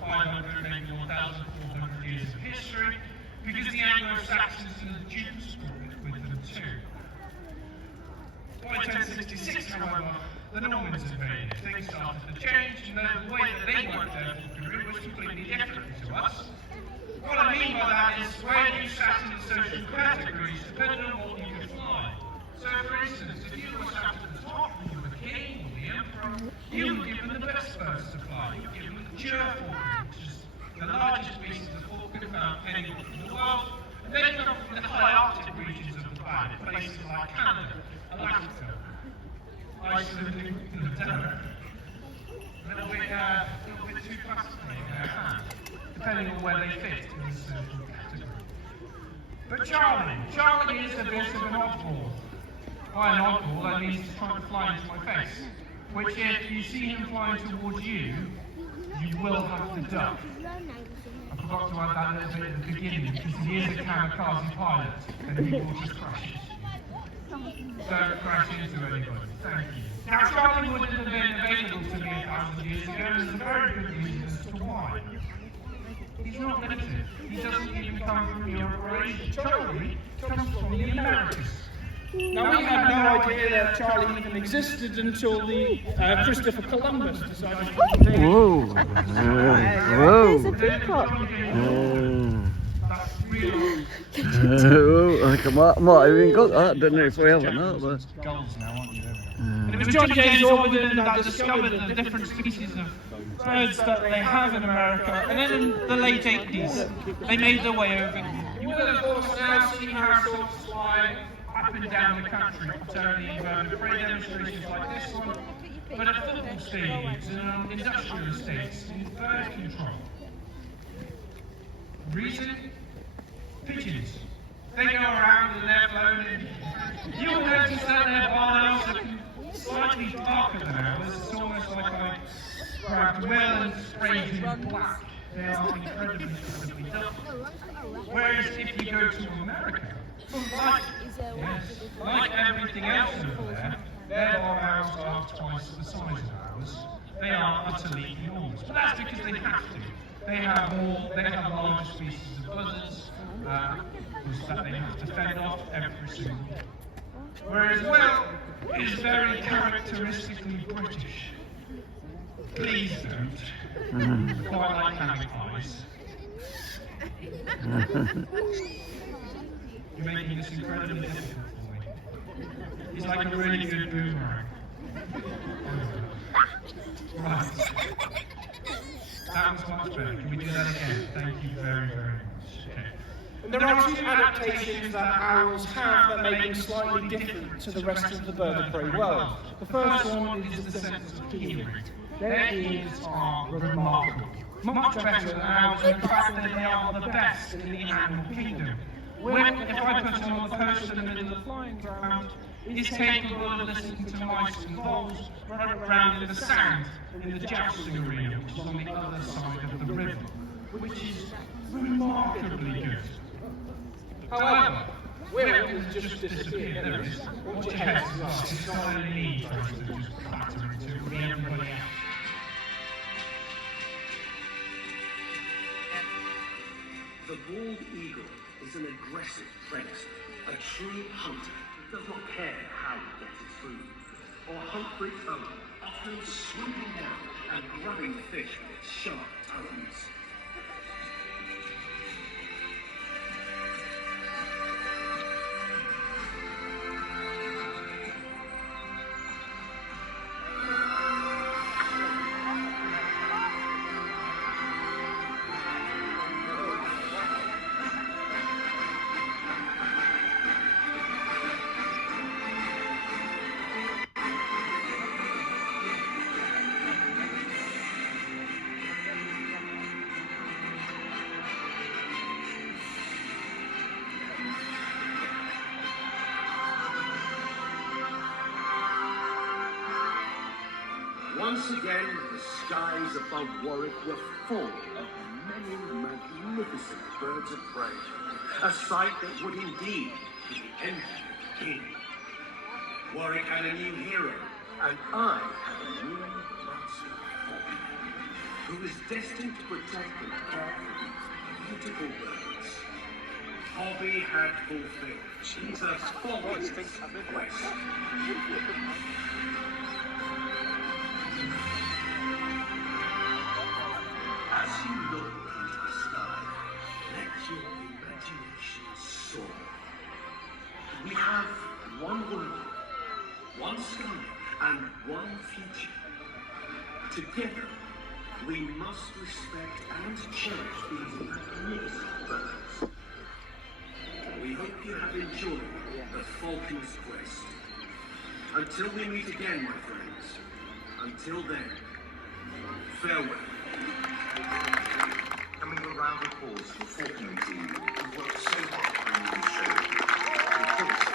1,500, maybe 1,400 years of history, because the Anglo-Saxons and the Jews brought it with them too. By 1066, however, the Normans invaded. Things started to change, and the way that they worked their period was completely different to us. What I mean by that is where you sat in the social categories depended on what you could fly. So, for instance, if you were sat at the top and you were the king or the emperor, you were given the best birds to fly. You were given the gerfalcon, which is the largest species of falcon found anywhere in the world. And they come from the high Arctic regions of the planet, places like Canada, Alaska, Iceland, and Denmark. A little bit too fascinating, depending on where they fit in the social category. But Charlie is a bit of an oddball. By an oddball, that means he's trying to fly into my face. Which, if you see him flying towards you, you will have to duck. I forgot to add that little bit at the beginning, because he is a kamikaze pilot, and he will just crash. Don't crash into anybody. Thank you. Now, Charlie wouldn't have been available to me 1,000 years ago, and there's a very good reason as to why. He's not native. He doesn't even come from Europe or Asia. Charlie comes from the Americas. Now, we had no idea that Charlie even existed until the Christopher Columbus decided to do it. Whoa! There's a peacock. I might have even got that. I don't know if we have or not, but. Goals now, aren't you? And it was John James Orwell that discovered the different species of birds that they have in America, and then in the late 80s, they made their way over. You will, of course, now see how sorts fly up and down the country, not only in prey demonstrations like this one, but at football stadiums and on industrial estates in bird control. Reason? Pigeons. They go around and they're flown in. You'll notice that their barn owls are slightly darker than ours. It's almost like I grabbed well and sprayed in black. They are incredibly dark. Whereas if you go to America, like everything else over there, their barn owls are twice the size of ours. They are utterly enormous. But that's because they have to. They have larger species of buzzards that they have to fend off every single year. Whereas, well, is very characteristically British. Please don't. Quite like having eyes. You're making this incredibly difficult for me. He's like a really good boomerang. Right. That was much better. Can we do that again? Thank you very, very much. Okay. There are two adaptations that owls have that make them slightly different to the rest of the bird of prey world. The first one is the sense of hearing. Their ears are remarkable. Much better than ours, in fact that they are the best in the animal kingdom. When, if I put them on the post in the middle of the flying ground, is capable of listening to mice and voles run around in the sand in the jousting arena, which is on the other side of the river, which is remarkably good. However, Warwick has just disappeared. There it is. Watch your heads as well. It's not a need for us to just clatter into it. We everybody else. The bald eagle is an aggressive predator, a true hunter. Does not care how he gets his food, or hunt for its own, often swooping down and grabbing the fish with its sharp talons. Once again, the skies above Warwick were full of many magnificent birds of prey, a sight that would indeed be the envy of the king. Warwick had a new hero, and I had a new master, who is destined to protect and care for these beautiful birds. Hobby had fulfilled Jesus' fondest quest. As you look into the sky, let your imagination soar. We have one world, one sky, and one future. Together, we must respect and cherish these magnificent birds. We hope you have enjoyed the Falcon's Quest. Until we meet again, my friends, until then, farewell. Coming to a round of applause for the falconry team who've worked so hard to bring you this show.